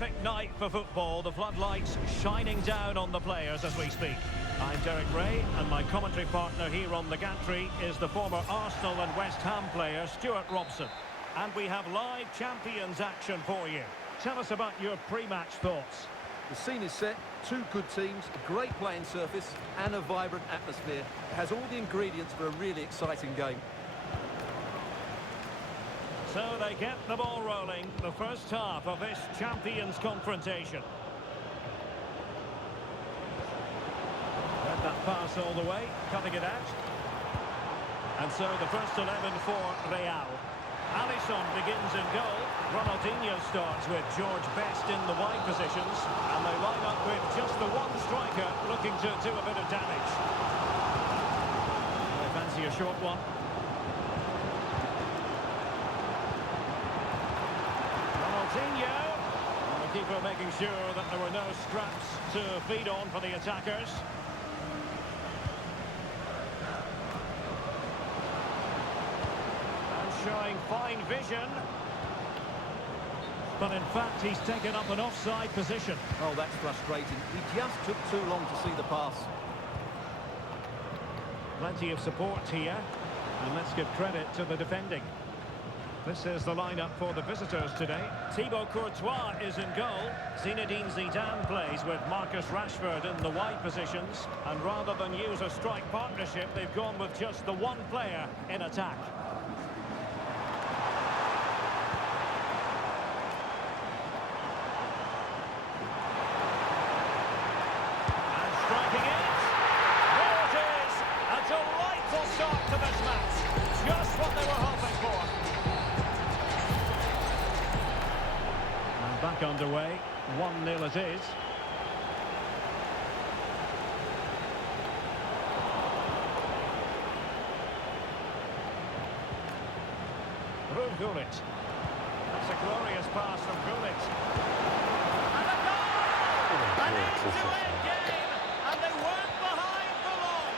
perfect night for football. The floodlights shining down on the players as we speak. I'm Derek Ray, and my commentary partner here on the gantry is the former Arsenal and West Ham player Stuart Robson. And we have live Champions action for you. Tell us about your pre-match thoughts. The scene is set, two good teams, a great playing surface and a vibrant atmosphere. It has all the ingredients for a really exciting game. So they get the ball rolling, the first half of this Champions confrontation. Read that pass all the way, cutting it out. And so the first 11 for Real. Alisson begins in goal. Ronaldinho starts with George Best in the wide positions. And they line up with just the one striker looking to do a bit of damage. They fancy a short one. Ronaldinho. And the keeper making sure that there were no scraps to feed on for the attackers. Showing fine vision. But in fact, he's taken up an offside position. Oh, that's frustrating. He just took too long to see the pass. Plenty of support here. And let's give credit to the defending. This is the lineup for the visitors today. Thibaut Courtois is in goal. Zinedine Zidane plays with Marcus Rashford in the wide positions. And rather than use a strike partnership, they've gone with just the one player in attack. To this match, just what they were hoping for. And back underway, 1-0 it is. Gullit. That's a glorious pass from Gullit. And a goal! An end-to-end game, and they weren't behind for long.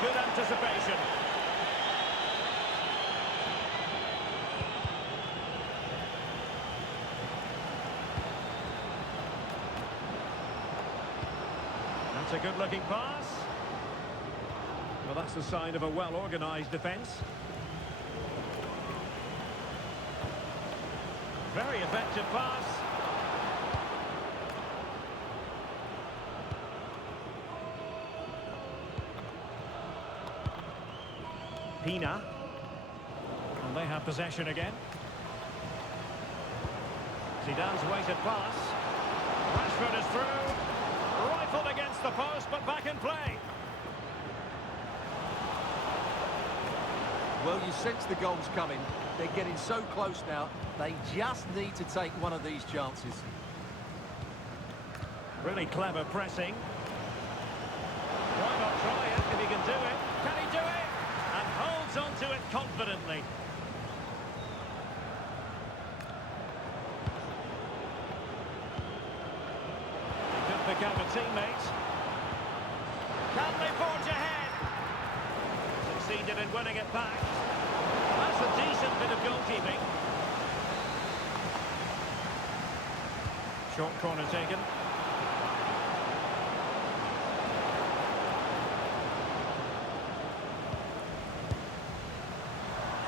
Good anticipation. That's a good-looking pass. Well, that's the sign of a well-organised defence. Very effective pass. Pina. And they have possession again. Zidane's weighted pass. Rashford is through. Rifled against the post, but back in play. Well, you sense the goals coming. They're getting so close now. They just need to take one of these chances. Really clever pressing. Why not try it if he can do it? Can he do it? And holds onto it confidently. He could pick out a teammate. Can they forge ahead? Succeeded in winning it back. That's a decent bit of goalkeeping. Short corner taken.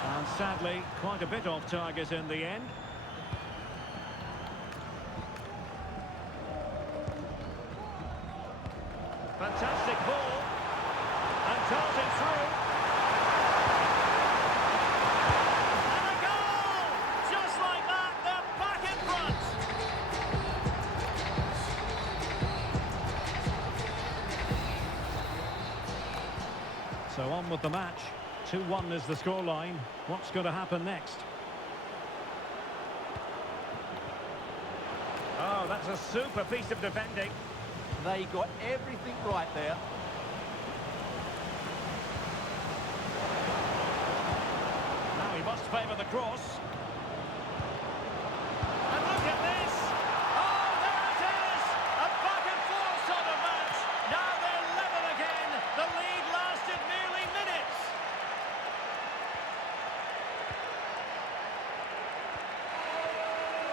And sadly, quite a bit off target in the end. Fantastic ball. And darted through. And a goal! Just like that, they're back in front. So on with the match. 2-1 is the scoreline. What's going to happen next? Oh, that's a super piece of defending. They got everything right there. Now he must favour the cross. And look at this! Oh, there it is! A back and forth sort of match. Now they're level again. The lead lasted merely minutes.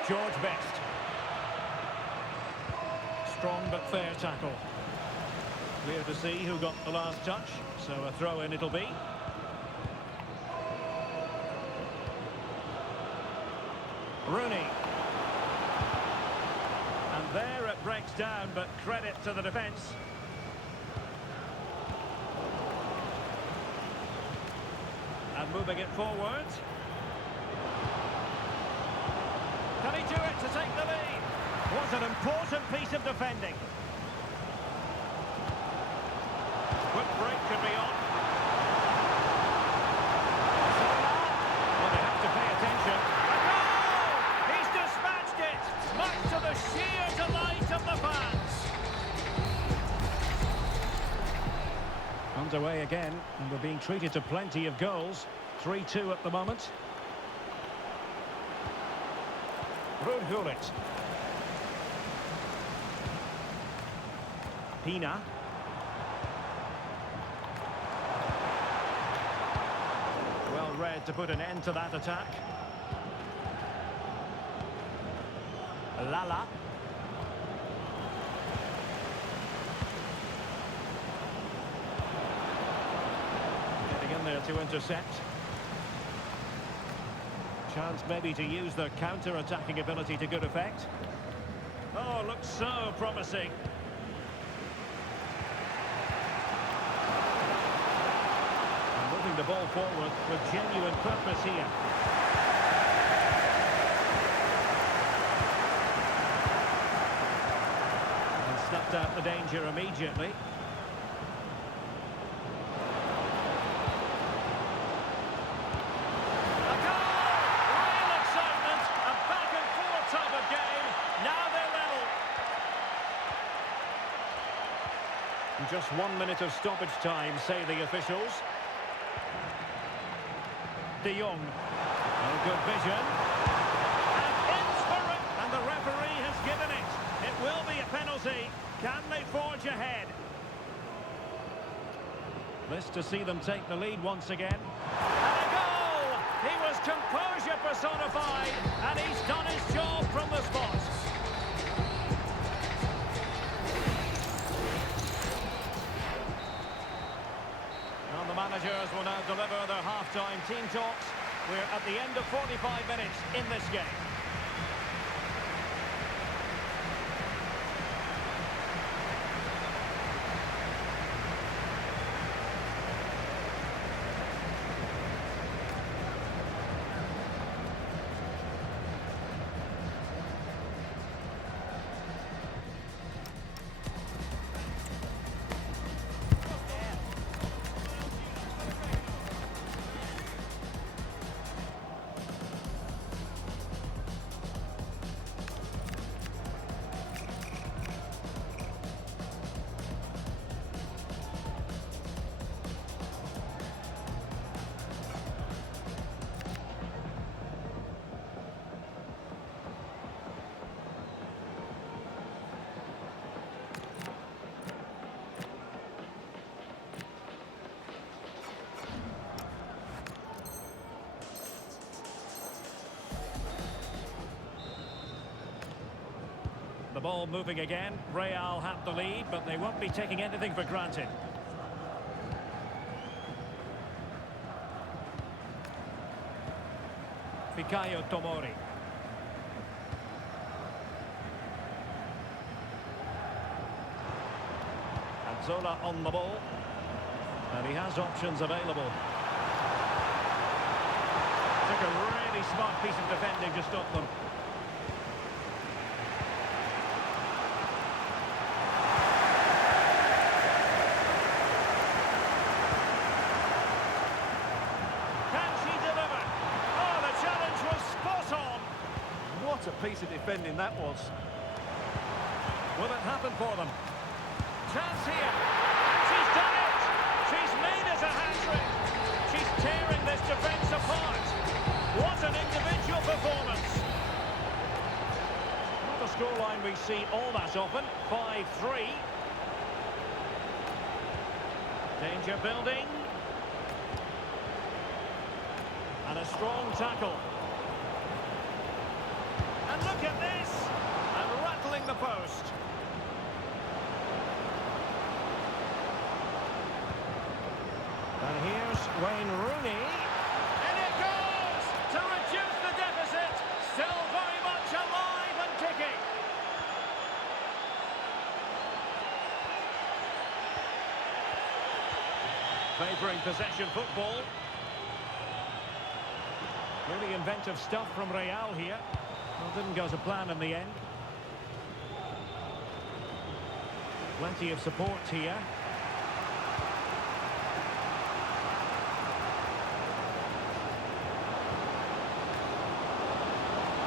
George Best. Strong but fair tackle. Clear to see who got the last touch, so a throw-in it'll be. Rooney. And there it breaks down, but credit to the defence. And moving it forward. Can he do it to take the lead? What an important piece of defending. Quick break could be on. Well, they have to pay attention. A goal! He's dispatched it! Much to the sheer delight of the fans. Underway again, and we're being treated to plenty of goals. 3-2 at the moment. Hulit. Pina. Well read to put an end to that attack. Lala. Getting in there to intercept. Chance maybe to use their counter-attacking ability to good effect. Oh, looks so promising. And moving the ball forward with genuine purpose here. And snuffed out the danger immediately. Just 1 minute of stoppage time, say the officials. De Jong. No good vision. And inspiring. And the referee has given it. It will be a penalty. Can they forge ahead? This to see them take the lead once again. And a goal! He was composure personified, and he's done his job from the spot. Managers will now deliver their half-time team talks. We're at the end of 45 minutes in this game. The ball moving again. Real have the lead, but they won't be taking anything for granted. Fikayo Tomori. And Zola on the ball. And he has options available. Took a really smart piece of defending to stop them. What a piece of defending that was. Will it happen for them? Chance here. She's done it. She's made it a hat-trick. She's tearing this defence apart. What an individual performance. Not a scoreline we see all that often. 5-3. Danger building. And a strong tackle. And And look at this! And rattling the post. And here's Wayne Rooney. And it goes to reduce the deficit. Still very much alive and kicking. Favouring possession football. Really inventive stuff from Real here. Well, didn't go to plan in the end. Plenty of support here.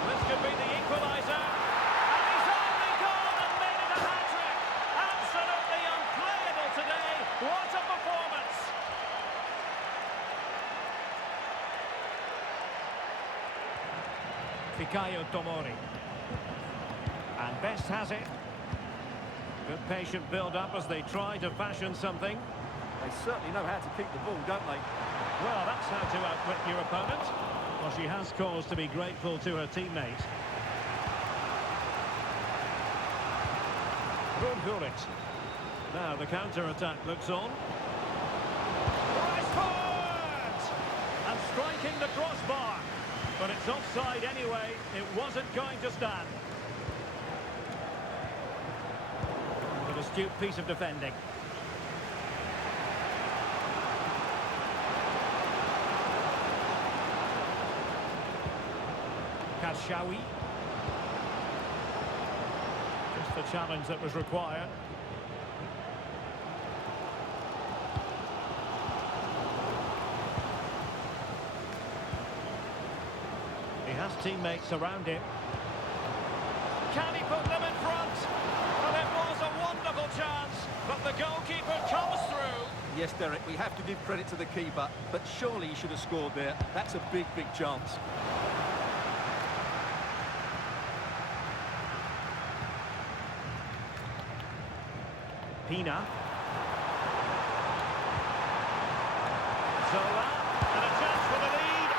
This could be the equaliser. And he's only gone and made it a hat-trick. Absolutely unplayable today. What a performance. Fikayo Tomori. And Best has it. Good patient build-up as they try to fashion something. They certainly know how to keep the ball, don't they? Well, that's how to outwit your opponent. Well, she has cause to be grateful to her teammate. Good. Now the counter-attack looks on. Right forward! And striking the crossbar. But it's offside anyway. It wasn't going to stand. An astute piece of defending. Kashawi. Just the challenge that was required. He has teammates around him. Can he put them in front? Well, it was a wonderful chance, but the goalkeeper comes through. Yes, Derek, we have to give credit to the keeper, but surely he should have scored there. That's a big, big chance. Pina. Zola, and a chance for the lead.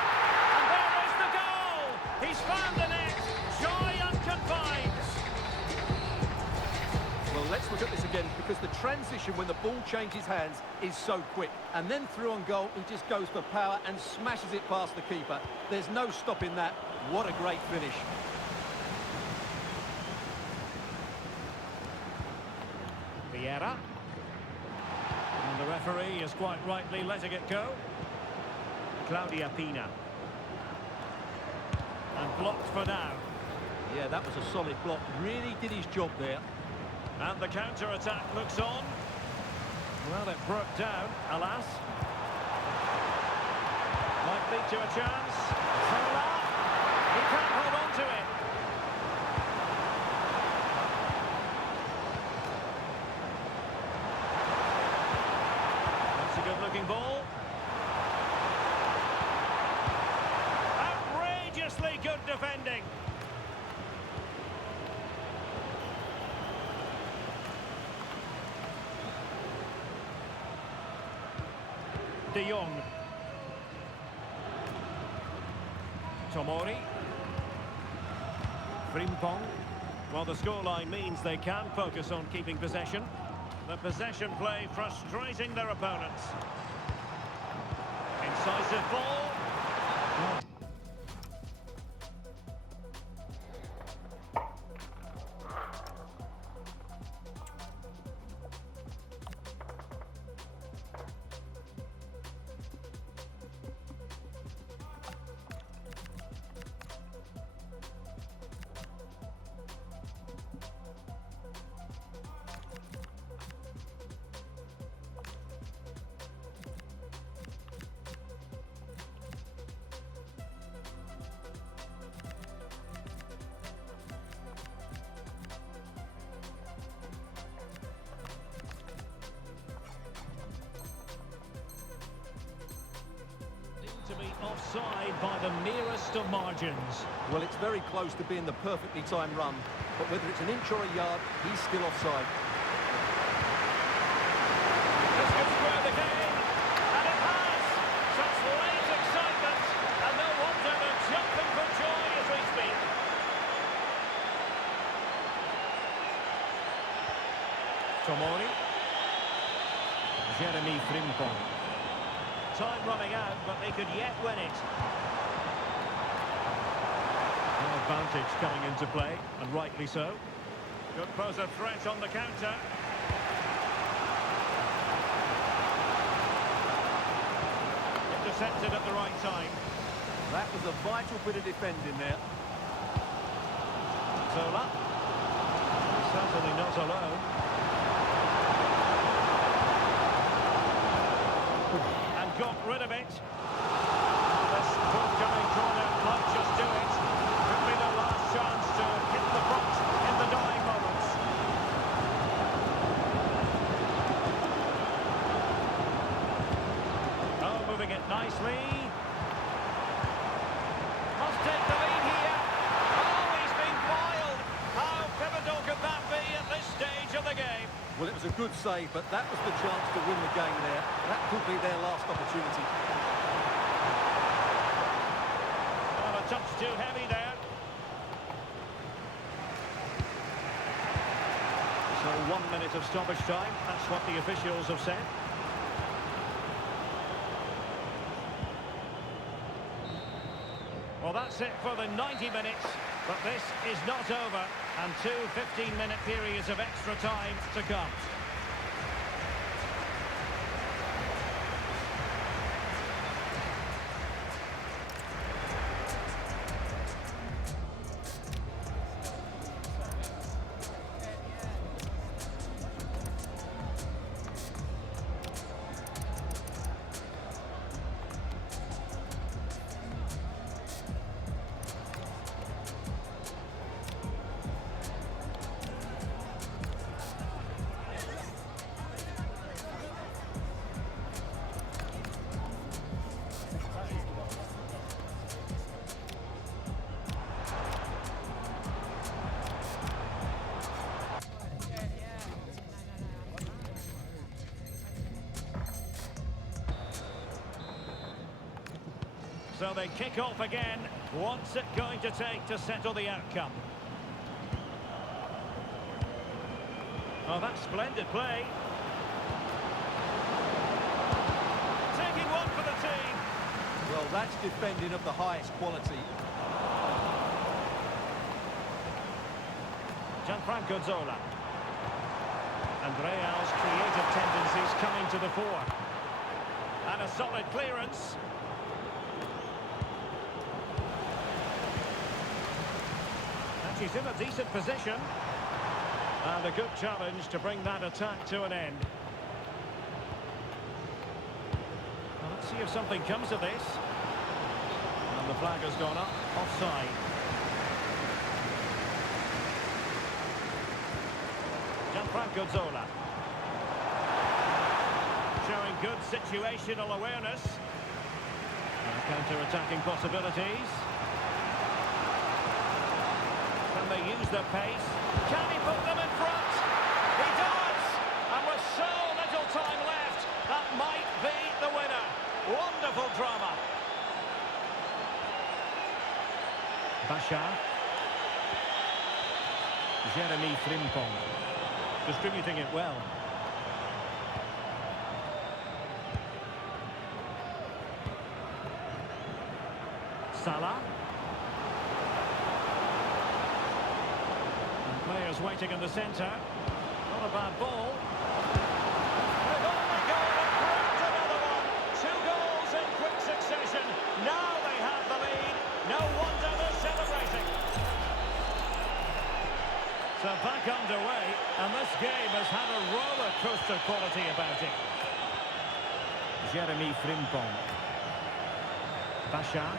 And there is the goal! He's found the net. Joy unconfined. Well, let's look at this again, because the transition when the ball changes hands is so quick. And then through on goal, he just goes for power and smashes it past the keeper. There's no stopping that. What a great finish. Vieira. And the referee is quite rightly letting it go. Claudia Pina. And blocked for now. Yeah, that was a solid block. Really did his job there. And the counter-attack looks on. Well, it broke down, alas. Might lead to a chance. Zola. He can't hold on to it. That's a good-looking ball. Outrageously good defending. De Jong. Tomori. Frimpong. Well, the scoreline means they can focus on keeping possession. The possession play frustrating their opponents. Incisive ball. To be offside by the merest of margins. Well, it's very close to being the perfectly timed run, but whether it's an inch or a yard, he's still offside. This could square the game, and it has. Such late excitement, and no wonder they're jumping for joy as we speak. Tomori. Jeremy Frimpong. Time running out, but they could yet win it. No advantage coming into play, and rightly so. Could pose a threat on the counter. Intercepted at the right time. That was a vital bit of defending there. Zola. Certainly not alone. And got rid of it. This forthcoming corner might just do it. Could be their last chance to hit the front in the dying moments. Oh, moving it nicely. Must take the lead here. Oh, he's been wild. How pivotal could that be at this stage of the game? Well, it was a good save, but that was the chance to win the game there. That could be their last opportunity. Well, a touch too heavy there. So 1 minute of stoppage time. That's what the officials have said. Well, that's it for the 90 minutes. But this is not over. And two 15-minute periods of extra time to come. So they kick off again. What's it going to take to settle the outcome? Oh, that's splendid play. Taking one for the team. Well, that's defending of the highest quality. Gianfranco Zola. And Real's creative tendencies coming to the fore. And a solid clearance. And she's in a decent position. And a good challenge to bring that attack to an end. Well, let's see if something comes of this. And the flag has gone up. Offside. Gianfranco Zola. Showing good situational awareness. Counter-attacking possibilities. Can they use their pace? Can he put them in front? He does! And with so little time left, that might be the winner. Wonderful drama. Bashar. Jeremy Frimpong. Distributing it well. Salah. And players waiting in the centre. Not a bad ball. They've only gone and grabbed another one. 2 goals in quick succession. Now they have the lead. No wonder they're celebrating. So back underway, and this game has had a roller coaster quality about it. Jeremy Frimpong. Bashar.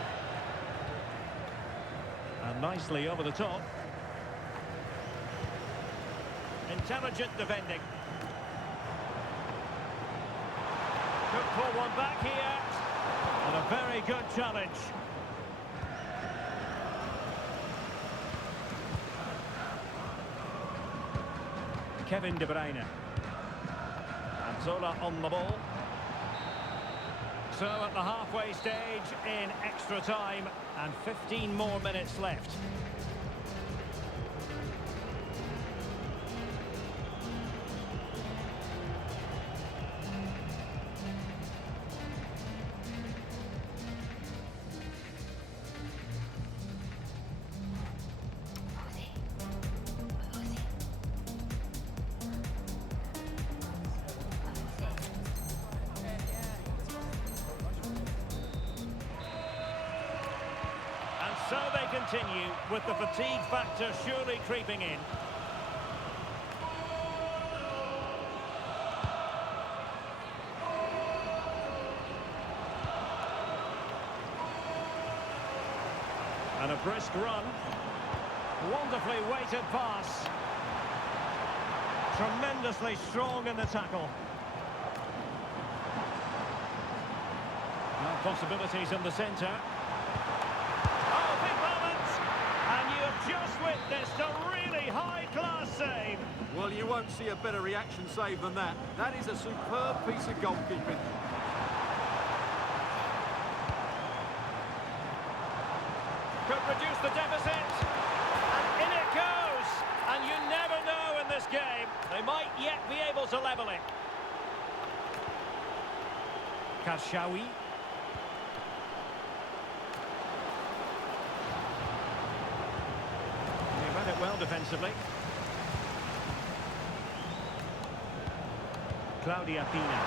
And nicely over the top. Intelligent defending. Could pull one back here. And a very good challenge. Kevin De Bruyne. And Zola on the ball. So at the halfway stage in extra time, and 15 more minutes left. So they continue with the fatigue factor surely creeping in. And a brisk run. Wonderfully weighted pass. Tremendously strong in the tackle. Now possibilities in the centre. Oh, big moment! And you have just witnessed a really high-class save. Well, you won't see a better reaction save than that. That is a superb piece of goalkeeping. Could reduce the deficit. And in it goes. And you never know in this game. They might yet be able to level it. Karshawi. He read it well defensively. Claudia Pina.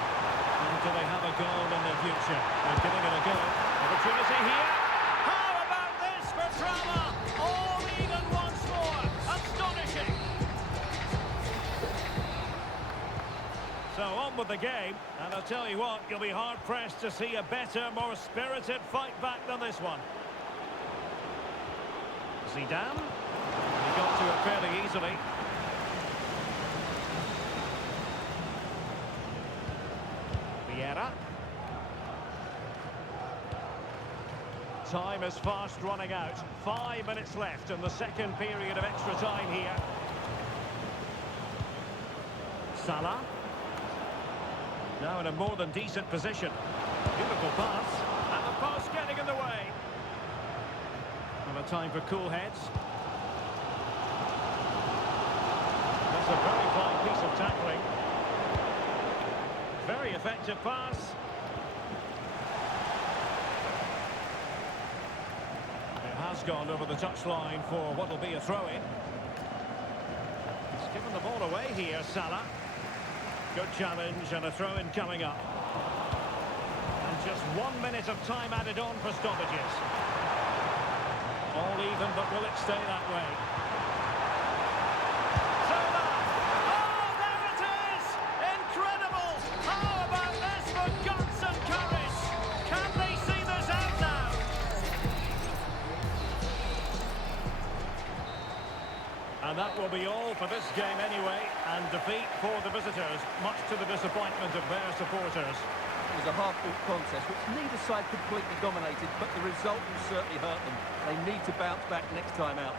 And do they have a goal in their future? They're giving it a go. Opportunity here. How about this for drama? All even once more. Astonishing. So on with the game. And I'll tell you what, you'll be hard-pressed to see a better, more spirited fight back than this one. Zidane. He got to it fairly easily. Vieira. Time is fast running out. 5 minutes left in the second period of extra time here. Salah. Now in a more than decent position. Beautiful pass. And the pass getting in the way. And a time for cool heads. That's a very fine piece of tackling. Very effective pass. It has gone over the touchline for what will be a throw-in. He's given the ball away here, Salah. Good challenge and a throw-in coming up. And just 1 minute of time added on for stoppages. All even, but will it stay that way? Salah! Oh, there it is! Incredible! How about this for guts and courage? Can they see this out now? And that will be all for this game anyway. And defeat for the visitors, much to the disappointment of their supporters. It was a half-fought contest which neither side completely dominated, but the result will certainly hurt them. They need to bounce back next time out.